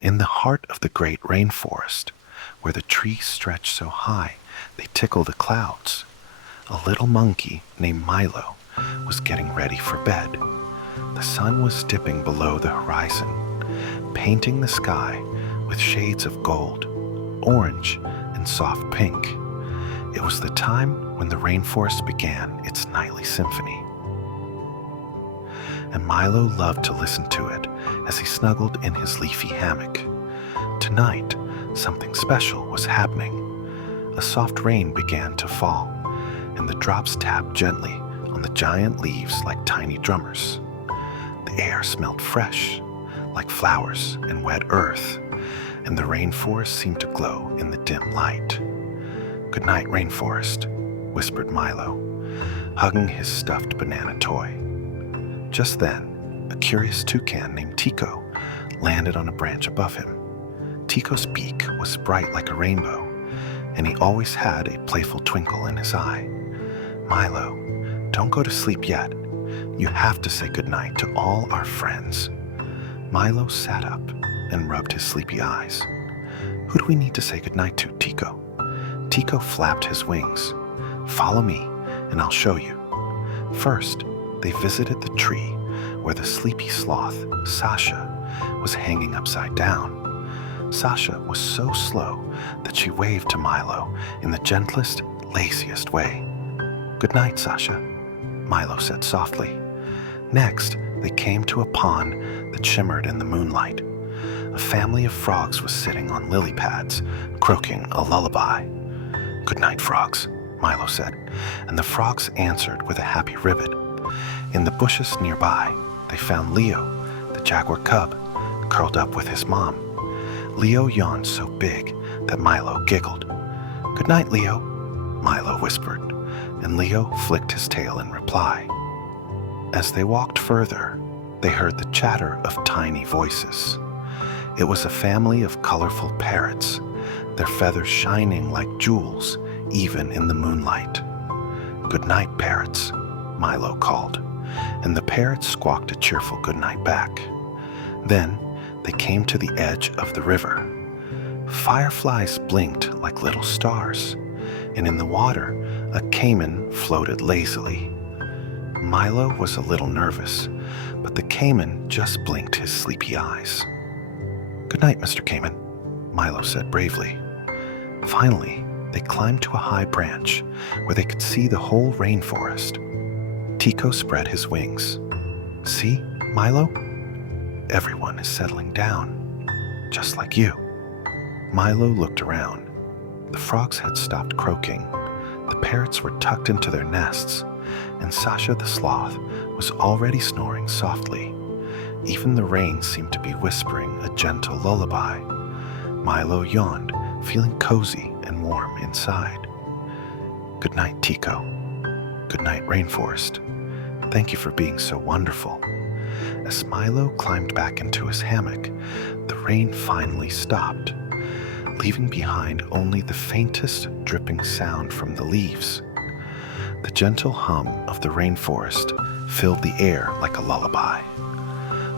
In the heart of the great rainforest, where the trees stretch so high they tickle the clouds, a little monkey named Milo was getting ready for bed. The sun was dipping below the horizon, painting the sky with shades of gold, orange, and soft pink. It was the time when the rainforest began its nightly symphony, and Milo loved to listen to it as he snuggled in his leafy hammock. Tonight, something special was happening. A soft rain began to fall, and the drops tapped gently on the giant leaves like tiny drummers. The air smelled fresh, like flowers and wet earth, and the rainforest seemed to glow in the dim light. "Goodnight, Rainforest," whispered Milo, hugging his stuffed banana toy. Just then, a curious toucan named Tico landed on a branch above him. Tico's beak was bright like a rainbow, and he always had a playful twinkle in his eye. "Milo, don't go to sleep yet. You have to say goodnight to all our friends." Milo sat up and rubbed his sleepy eyes. "Who do we need to say goodnight to, Tico?" Tico flapped his wings. "Follow me, and I'll show you." First, they visited the tree where the sleepy sloth, Sasha, was hanging upside down. Sasha was so slow that she waved to Milo in the gentlest, laziest way. "Good night, Sasha," Milo said softly. Next, they came to a pond that shimmered in the moonlight. A family of frogs was sitting on lily pads, croaking a lullaby. "Good night, frogs," Milo said, and the frogs answered with a happy ribbit. In the bushes nearby, they found Leo, the jaguar cub, curled up with his mom. Leo yawned so big that Milo giggled. "Good night, Leo," Milo whispered, and Leo flicked his tail in reply. As they walked further, they heard the chatter of tiny voices. It was a family of colorful parrots, their feathers shining like jewels even in the moonlight. "Good night, parrots," Milo called, and the parrots squawked a cheerful goodnight back. Then they came to the edge of the river. Fireflies blinked like little stars, and in the water, a caiman floated lazily. Milo was a little nervous, but the caiman just blinked his sleepy eyes. "Good night, Mr. Caiman," Milo said bravely. Finally, they climbed to a high branch where they could see the whole rainforest. Tico spread his wings. "See, Milo? Everyone is settling down, just like you." Milo looked around. The frogs had stopped croaking, the parrots were tucked into their nests, and Sasha the sloth was already snoring softly. Even the rain seemed to be whispering a gentle lullaby. Milo yawned, feeling cozy and warm inside. "Good night, Tico. Good night, Rainforest. Thank you for being so wonderful." As Milo climbed back into his hammock, the rain finally stopped, leaving behind only the faintest dripping sound from the leaves. The gentle hum of the rainforest filled the air like a lullaby.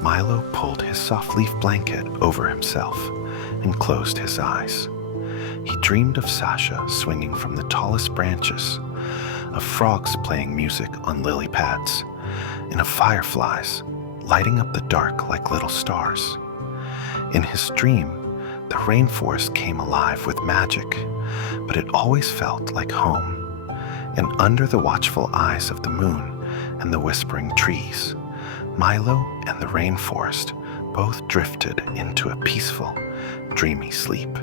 Milo pulled his soft leaf blanket over himself and closed his eyes. He dreamed of Sasha swinging from the tallest branches, of frogs playing music on lily pads, and of fireflies lighting up the dark like little stars. In his dream, the rainforest came alive with magic, but it always felt like home. And under the watchful eyes of the moon and the whispering trees, Milo and the rainforest both drifted into a peaceful, dreamy sleep.